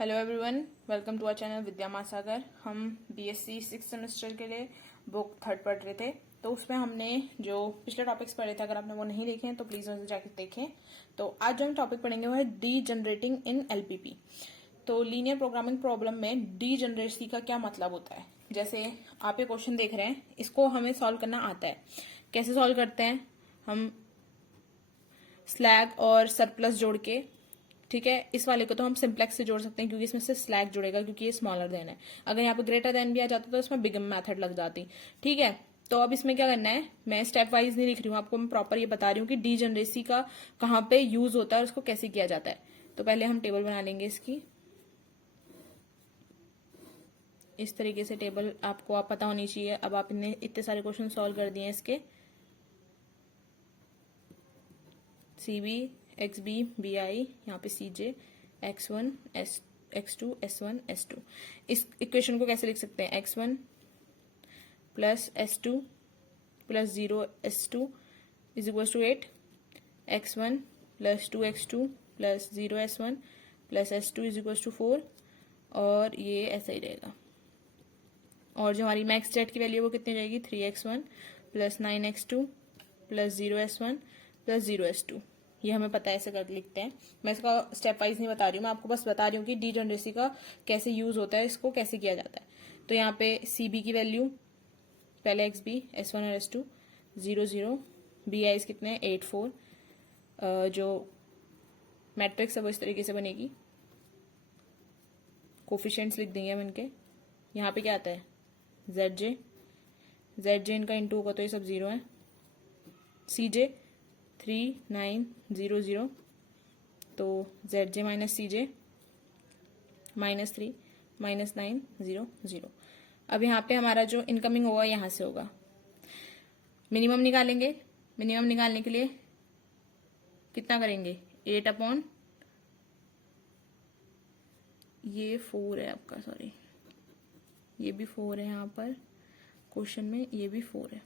Hello everyone, welcome to our channel Vidya Mahasagar. हम BSc 6th semester के लिए बुक 3rd पढ़ रहे थे। तो उसमें हमने जो पिछले टॉपिक्स पढ़े थे, अगर आपने वो नहीं देखे हैं तो प्लीज उनसे जाके देखें। तो आज जो हम टॉपिक पढ़ेंगे वो है डी जनरेटिंग इन एलपीपी। तो लीनियर प्रोग्रामिंग प्रॉब्लम में डी जनरेसी का क्या मतलब होता है। जैसे आप ये क्वेश्चन देख रहे हैं, इसको हमें सॉल्व करना आता है। कैसे सॉल्व करते हैं हम? स्लैग और सरप्लस जोड़ के, ठीक है। इस वाले को तो हम सिंप्लेक्स से जोड़ सकते हैं क्योंकि इसमें से स्लैग जुड़ेगा, क्योंकि ये स्मॉलर देन है। अगर यहाँ पे ग्रेटर देन भी आ जाता तो इसमें बिग मेथड लग जाती, ठीक है। तो अब इसमें क्या करना है, मैं स्टेप वाइज नहीं लिख रही हूँ, आपको मैं प्रॉपर ये बता रही हूँ कि डी जनरेसी का कहाँ पे यूज होता है और उसको कैसे किया जाता है। तो पहले हम टेबल बना लेंगे इसकी। इस तरीके से टेबल आपको आप पता होनी चाहिए। अब आप इतने सारे क्वेश्चन सॉल्व कर दिए इसके, C B X B B I, यहाँ पे सी जे x1 x2 s1 s2। इस इक्वेशन को कैसे लिख सकते हैं? x1 plus s2 plus 0 s2 is equal to 8, x1 plus 2x2 plus 0 s1 plus s2 is equal to 4, और ये ऐसा ही रहेगा। और जो हमारी मैक्स जेड की वैल्यू वो कितनी रहेगी? 3x1 plus 9x2 plus 0s1 plus 0s2। ये हमें पता है, ऐसे कर लिखते हैं। मैं इसका स्टेप वाइज नहीं बता रही हूँ, मैं आपको बस बता रही हूँ कि डी जनरेसी का कैसे यूज होता है, इसको कैसे किया जाता है। तो यहाँ पे सी बी की वैल्यू पहले एक्स बी s1 और s2 0 0, बी आई कितने 8 4। जो मैट्रिक्स है वो इस तरीके से बनेगी। कोफिशिएंट्स लिख देंगे हम इनके। यहाँ पे क्या आता है? जेड जे इनका इंटू होगा तो ये सब 0 है। सी जे 3 9 0 0, तो जेड जे माइनस सी जे -3 -9 0 0। अब यहाँ पे हमारा जो इनकमिंग होगा यहाँ से होगा। मिनिमम निकालेंगे। मिनिमम निकालने के लिए कितना करेंगे? 8 अपॉन ये 4 है आपका, सॉरी ये भी 4 है यहाँ पर क्वेश्चन में, ये भी 4 है।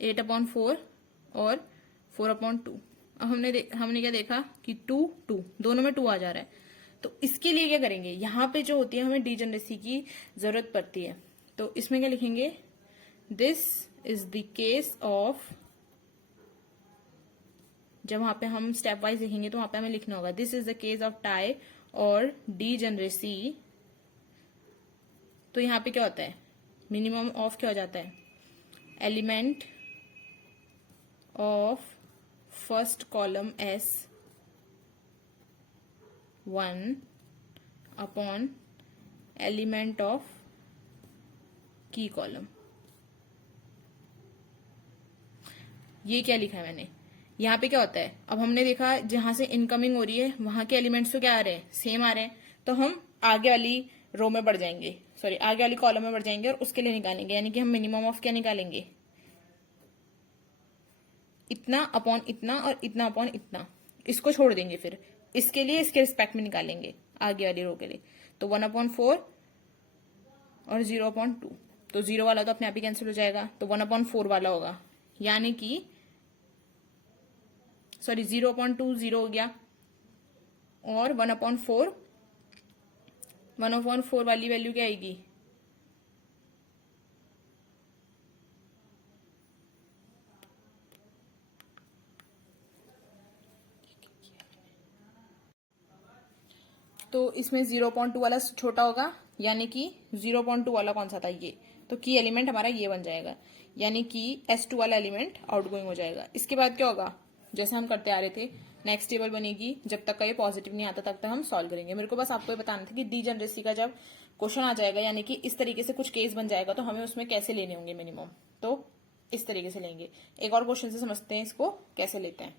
8/4 और 4/2। अब हमने क्या देखा कि 2 2 दोनों में 2 आ जा रहा है। तो इसके लिए क्या करेंगे, यहाँ पे जो होती है हमें डी जनरेसी की जरूरत पड़ती है। तो इसमें क्या लिखेंगे? This is the case of, जब वहां पे हम स्टेप वाइज लिखेंगे तो वहां पे हमें लिखना होगा this is the case of tie और डी जनरेसी। तो यहाँ पे क्या होता है? मिनिमम ऑफ क्या हो जाता है? Element of first column S1 upon element of की कॉलम। ये क्या लिखा है मैंने? यहाँ पे क्या होता है, अब हमने देखा जहां से इनकमिंग हो रही है वहां के एलिमेंट्स तो क्या आ रहे हैं? सेम आ रहे हैं। तो हम आगे वाली रो में बढ़ जाएंगे, सॉरी आगे वाली कॉलम में बढ़ जाएंगे और उसके लिए निकालेंगे। यानी कि हम मिनिमम ऑफ क्या निकालेंगे? इतना अपॉन इतना और इतना अपॉन इतना। इसको छोड़ देंगे, फिर इसके लिए इसके रिस्पेक्ट में निकालेंगे आगे वाली रो के लिए। तो 1/4 और 0/2। तो 0 वाला तो अपने आप ही कैंसिल हो जाएगा, तो 1/4 वाला होगा। यानी कि सॉरी 0/2 0 हो गया, और 1/4 वाली वैल्यू क्या आएगी? तो इसमें 0/2 वाला छोटा होगा, यानी कि 0/2 वाला कौन सा था? ये। तो की एलिमेंट हमारा ये बन जाएगा, यानी कि S2 वाला एलिमेंट आउटगोइंग हो जाएगा। इसके बाद क्या होगा? जैसे हम करते आ रहे थे, नेक्स्ट टेबल बनेगी। जब तक का ये पॉजिटिव नहीं आता तब तक हम सॉल्व करेंगे। मेरे को बस आपको ये बताना था कि डी जनरेसी का जब क्वेश्चन आ जाएगा, यानी कि इस तरीके से कुछ केस बन जाएगा, तो हमें उसमें कैसे लेने होंगे मिनिमम। तो इस तरीके से लेंगे। एक और क्वेश्चन से समझते हैं इसको कैसे लेते हैं।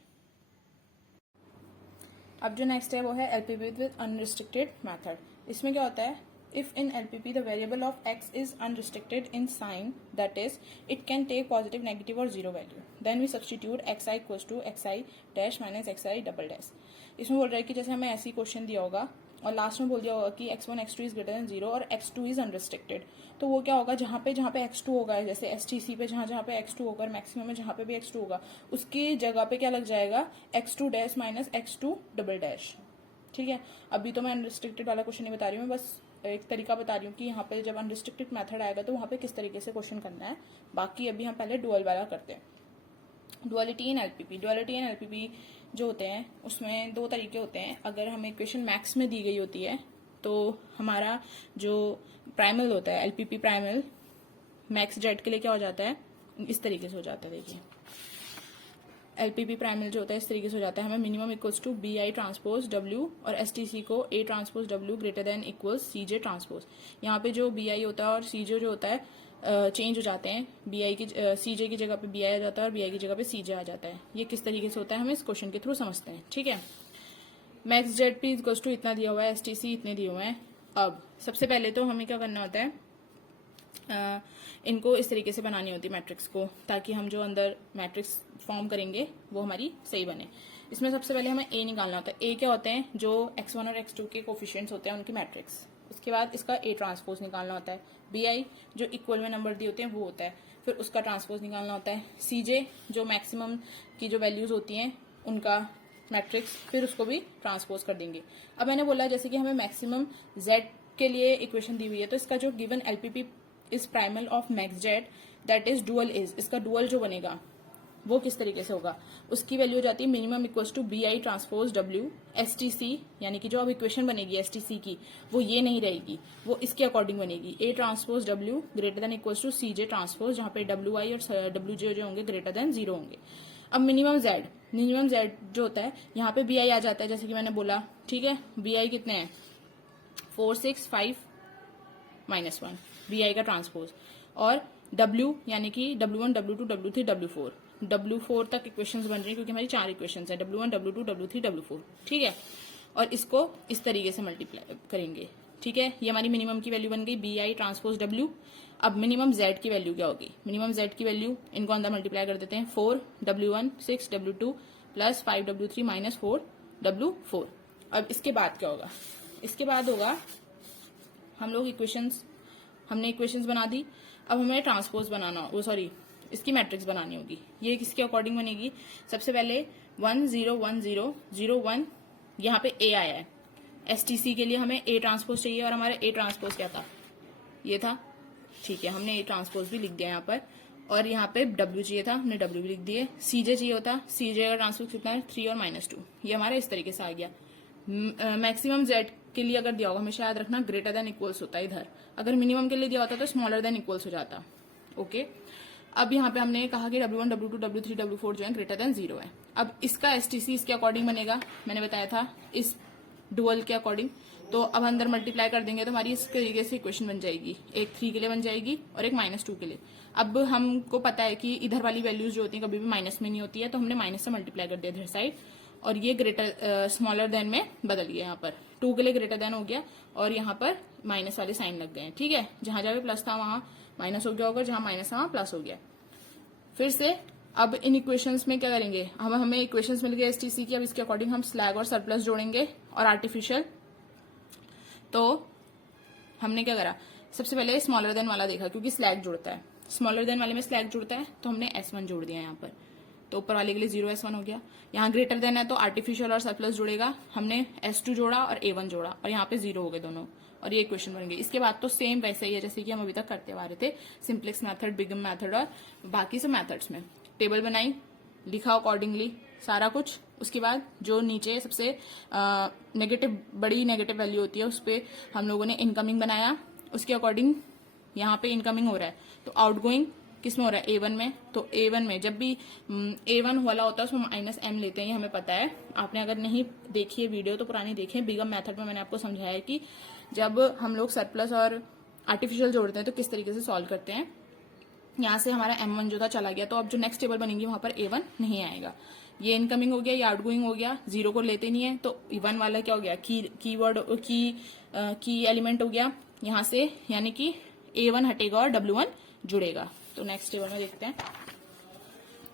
अब जो नेक्स्ट है वो है एलपीपी विद अनरिस्ट्रिक्टेड मेथड। इसमें क्या होता है? If in LPP the variable of x is unrestricted in sign, that is it can take positive, negative और zero value, then we substitute x i equals to x i dash minus x i double dash. इसमें बोल रहा है कि जैसे हमें ऐसी question दिया होगा और लास्ट में बोल दिया होगा कि x1 x2 is greater than 0 और x2 इज अनरिस्ट्रिक्टेड। तो वो क्या होगा? जहां पे x2 होगा, जैसे एसटीसी पे जहां पे x2 होगा, मैक्सिमम में जहां पे भी x2 होगा, उसकी जगह पे क्या लग जाएगा? x2 dash minus x2 double dash. ठीक है। अभी तो मैं अनरिस्ट्रिक्टेड वाला क्वेश्चन नहीं बता रही हूँ, बस एक तरीका बता रही हूँ कि यहाँ पे जब अनरिस्ट्रिक्टेड मेथड आएगा तो वहाँ पे किस तरीके से क्वेश्चन करना है। बाकी अभी हम पहले डुअल वाला करते हैं। डुअलिटी इन एलपीपी। डुअलिटी इन एलपीपी जो होते हैं उसमें दो तरीके होते हैं। अगर हमें इक्वेशन मैक्स में दी गई होती है तो हमारा जो प्राइमल होता है एलपीपी प्राइमल मैक्स जेड के लिए क्या हो जाता है, इस तरीके से हो जाता है। देखिए एलपीपी प्राइमल जो होता है इस तरीके से हो जाता है, हमें minimum equals to B I transpose W और एसटीसी को A transpose W greater than equals C J transpose. यहाँ पे जो बी आई होता है और सी जे जो होता है चेंज हो जाते हैं। बी आई की सी जे की जगह पे बी आई आ जाता है और बी आई की जगह पे सी जे आ जाता है। ये किस तरीके से होता है हम इस क्वेश्चन के थ्रू समझते हैं। ठीक है, max Z P equals to इतना दिया हुआ है, एसटीसी इतने दिए हुए हैं। अब सबसे पहले तो हमें क्या करना होता है, इनको इस तरीके से बनानी होती है मैट्रिक्स को, ताकि हम जो अंदर मैट्रिक्स फॉर्म करेंगे वो हमारी सही बने। इसमें सबसे पहले हमें ए निकालना होता है। ए क्या होते हैं, जो x1 और x2 के कोफिशिएंट्स होते हैं उनकी मैट्रिक्स। उसके बाद इसका ए ट्रांसपोज निकालना होता है। बी आई जो इक्वल में नंबर दिए होते हैं वो होता है, फिर उसका ट्रांसपोज निकालना होता है। सी जे जो मैक्सिमम की जो वैल्यूज होती हैं उनका मैट्रिक्स, फिर उसको भी ट्रांसपोज कर देंगे। अब मैंने बोला जैसे कि हमें मैक्सिमम जेड के लिए इक्वेशन दी हुई है, तो इसका जो given LPP is primal of max Z that is dual is, इसका डुअल जो बनेगा वो किस तरीके से होगा, उसकी वैल्यू हो जाती है minimum equals to B I transpose W STC, यानी कि जो अब इक्वेशन बनेगी एसटीसी की वो ये नहीं रहेगी, वो इसके अकॉर्डिंग बनेगी। A transpose W greater than equals to C J transpose, जहां पे डब्ल्यू आई और डब्ल्यू जे जो होंगे ग्रेटर देन 0 होंगे। अब मिनिमम जेड जो होता है यहाँ पे बी आई आ जाता है जैसे कि मैंने बोला। ठीक है, बी आई कितने हैं 4 6 5 -1 बी आई का ट्रांसपोज, और डब्ल्यू यानी कि W1 W2 W3 W4 तक इक्वेशंस बन रही है क्योंकि हमारी 4 इक्वेशंस है, W1 W2 W3 W4। ठीक है, और इसको इस तरीके से मल्टीप्लाई करेंगे। ठीक है, ये हमारी मिनिमम की वैल्यू बन गई बी आई ट्रांसपोज डब्ल्यू। अब मिनिमम जेड की वैल्यू क्या होगी, मिनिमम जेड की वैल्यू इनको अंदर मल्टीप्लाई कर देते हैं। 4 W1 6 W2 plus 5 W3 minus 4 W4। अब इसके बाद क्या होगा, इसके बाद होगा हमने इक्वेशंस बना दी। अब हमें ट्रांसपोज बनाना, इसकी मैट्रिक्स बनानी होगी। ये किसके अकॉर्डिंग बनेगी, सबसे पहले 1 0 1 0 0 1, यहाँ पे ए आया है। एसटीसी के लिए हमें ए ट्रांसपोज चाहिए और हमारा ए ट्रांसपोज क्या था, ये था। ठीक है, हमने ए ट्रांसपोज भी लिख दिया यहाँ पर, और यहाँ पे डब्ल्यू चाहिए था, हमने डब्ल्यू भी लिख दिए। सीजे चाहिए होता, सीजे का ट्रांसपोज कितना है 3 और -2, ये हमारा इस तरीके से आ गया। मैक्सिमम जेड के लिए अगर दिया होगा हमेशा याद रखना ग्रेटर देन इक्वल्स होता है इधर, अगर मिनिमम के लिए दिया होता तो स्मॉलर देन इक्वल्स हो जाता। ओके, अब यहाँ पे हमने कहा कि W1 W2 W3 W4 जो है ग्रेटर देन 0 है। अब इसका एसटीसी इसके अकॉर्डिंग बनेगा, मैंने बताया था इस डुअल के अकॉर्डिंग। तो अब अंदर मल्टीप्लाई कर देंगे तो हमारी इस तरीके से इक्वेशन बन जाएगी, एक 3 के लिए बन जाएगी और एक -2 के लिए। अब हमको पता है कि इधर वाली वैल्यूज जो होती है कभी भी माइनस में नहीं होती है, तो हमने माइनस से मल्टीप्लाई कर दिया इधर साइड, और ये ग्रेटर स्मॉलर देन में बदल गया। यहाँ पर 2 के लिए ग्रेटर देन हो गया और यहाँ पर माइनस वाले साइन लग गए। ठीक है, जहां जहां प्लस था वहां माइनस हो गया होगा, जहां माइनस था वहां प्लस हो गया। फिर से अब इन इक्वेशंस में क्या करेंगे, हमें इक्वेशंस मिल गए एसटीसी की। अब इसके अकॉर्डिंग हम स्लैग और सरप्लस जोड़ेंगे और आर्टिफिशियल। तो हमने क्या करा, सबसे पहले स्मॉलर देन वाला देखा क्योंकि स्लैग जुड़ता है, स्मॉलर देन वाले में स्लैग जुड़ता है, तो हमने S1 जोड़ दिया यहाँ पर। तो ऊपर वाले के लिए 0 S1 हो गया। यहाँ ग्रेटर देन है तो आर्टिफिशियल और सरप्लस जुड़ेगा, हमने S2 जोड़ा और A1 जोड़ा और यहाँ पे 0 हो गए दोनों, और ये इक्वेशन बन गई। इसके बाद तो सेम वैसे ही है जैसे कि हम अभी तक करते आ रहे थे, सिंप्लेक्स मेथड, बिगम मेथड और बाकी सब मेथड्स में। टेबल बनाई, लिखा अकॉर्डिंगली सारा कुछ। उसके बाद जो नीचे सबसे बड़ी नेगेटिव वैल्यू होती है उस पर हम लोगों ने इनकमिंग बनाया, उसके अकॉर्डिंग यहाँ पे इनकमिंग हो रहा है तो आउटगोइंग किस में हो रहा है, A1 में। तो A1 में जब भी A1 वाला होता है उसमें -m लेते हैं, ये हमें पता है। आपने अगर नहीं देखी है वीडियो तो पुरानी देखें, बिगम मेथड में मैंने आपको समझाया कि जब हम लोग सरप्लस और आर्टिफिशियल जोड़ते हैं तो किस तरीके से सॉल्व करते हैं। यहाँ से हमारा M1 जो था चला गया, तो अब जो नेक्स्ट टेबल बनेगी वहां पर A1 नहीं आएगा। ये इनकमिंग हो गया, ये आउटगोइंग हो गया, 0 को लेते नहीं है, तो 1 वाला क्या हो गया, की एलिमेंट हो गया यहाँ से, यानी कि A1 हटेगा और W1 जुड़ेगा। तो नेक्स्ट टेबल में देखते हैं,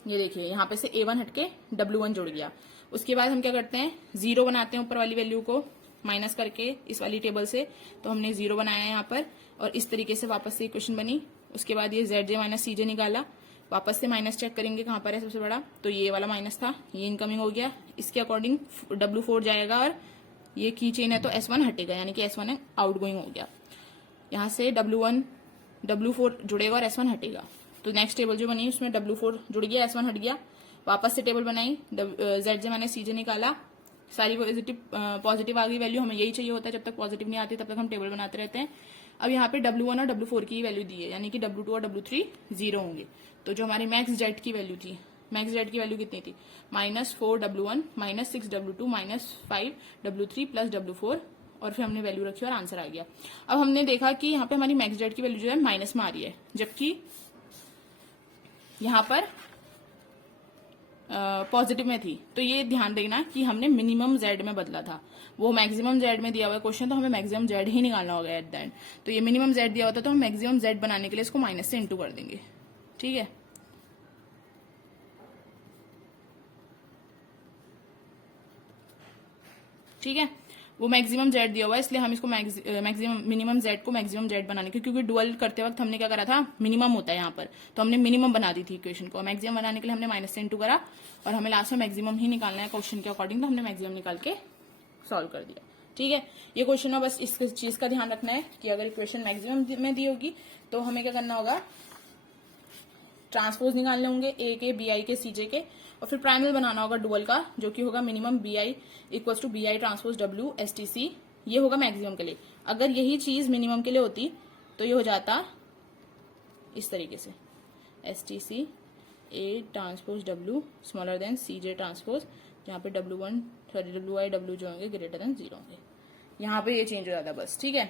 ये देखिए यहाँ पे से A1 हटके W1 जुड़ गया। उसके बाद हम क्या करते हैं, 0 बनाते हैं ऊपर वाली वैल्यू को माइनस करके इस वाली टेबल से, तो हमने 0 बनाया यहाँ पर, और इस तरीके से वापस से इक्वेशन बनी। उसके बाद ये ZJ माइनस CJ निकाला, वापस से माइनस चेक करेंगे कहाँ पर है सबसे बड़ा, तो ये वाला माइनस था, ये इनकमिंग हो गया। इसके अकॉर्डिंग W4 जाएगा और ये की चेन है तो S1 हटेगा, यानी कि S1 आउट गोइंग हो गया। यहाँ से W1 W4 जुड़ेगा और S1 हटेगा। तो नेक्स्ट टेबल जो बनी उसमें W4 जुड़ गया, S1 हट गया। वापस से टेबल बनाई, Z से मैंने CJ निकाला, सारी पॉजिटिव आ गई वैल्यू। हमें यही चाहिए होता है, जब तक पॉजिटिव नहीं आती तब तक हम टेबल बनाते रहते हैं। अब यहाँ पे W1 और W4 की वैल्यू दी है, यानी कि W2 और W3 जीरो होंगे। तो जो हमारी मैक्स जेड की वैल्यू थी, मैक्स जेड की वैल्यू कितनी थी, -4W1 -6W2 -5W3 plus W4, और फिर हमने वैल्यू रखी और आंसर आ गया। अब हमने देखा कि यहाँ पे हमारी मैक्स जेड की वैल्यू जो है माइनस में आ रही है, जबकि यहाँ पर पॉजिटिव में थी। तो ये ध्यान देना कि हमने मिनिमम जेड में बदला था, वो मैक्सिमम जेड में दिया हुआ है क्वेश्चन, तो हमें मैक्सिमम जेड ही निकालना होगा एट द एंड। तो ये मिनिमम जेड दिया होता तो हम मैक्सिमम जेड बनाने के लिए इसको माइनस से इंटू कर देंगे, ठीक है। ठीक है, वो मैक्सिमम जेड दिया हुआ है, इसलिए हम इसको मैक्सिमम मिनिमम जेड को मैक्सिमम जेड बनाने के, क्योंकि डुअल करते वक्त हमने क्या करा था, मिनिमम होता है यहाँ पर, तो हमने मिनिमम बना दी थी इक्वेशन को। मैक्सिमम बनाने के लिए हमने माइनस से इंटू करा, और हमें लास्ट में मैक्सिमम ही निकालना है क्वेश्चन के अकॉर्डिंग, तो हमने मैक्सिमम निकाल के सॉल्व कर दिया। ठीक है, ये क्वेश्चन में बस इस चीज का ध्यान रखना है कि अगर इक्वेशन मैक्सिमम में दी होगी तो हमें क्या करना होगा, ट्रांसपोज निकालने होंगे ए के, बी आई के, सी जे के, और फिर प्राइमल बनाना होगा डुअल का, जो कि होगा minimum B I equal to B I transpose W S T C. ये होगा मैक्सिमम के लिए। अगर यही चीज मिनिमम के लिए होती तो ये हो जाता इस तरीके से, S T C A transpose W smaller than C J transpose, जहाँ पे W1 सॉरी WI W जो होंगे ग्रेटर देन 0 होंगे। यहाँ पे ये चेंज हो जाता है बस, ठीक है।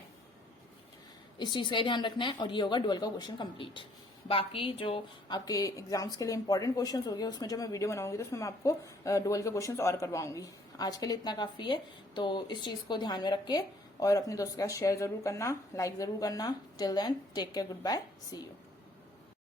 इस चीज का ही ध्यान रखना है, और ये होगा डुअल का क्वेश्चन कंप्लीट। बाकी जो आपके एग्जाम्स के लिए इंपॉर्टेंट क्वेश्चंस हो गए, उसमें जब मैं वीडियो बनाऊंगी तो उसमें मैं आपको डुअल के क्वेश्चंस और करवाऊंगी। आज के लिए इतना काफी है, तो इस चीज को ध्यान में रख के और अपने दोस्तों के साथ शेयर जरूर करना, लाइक जरूर करना। Till then take care, goodbye, see you.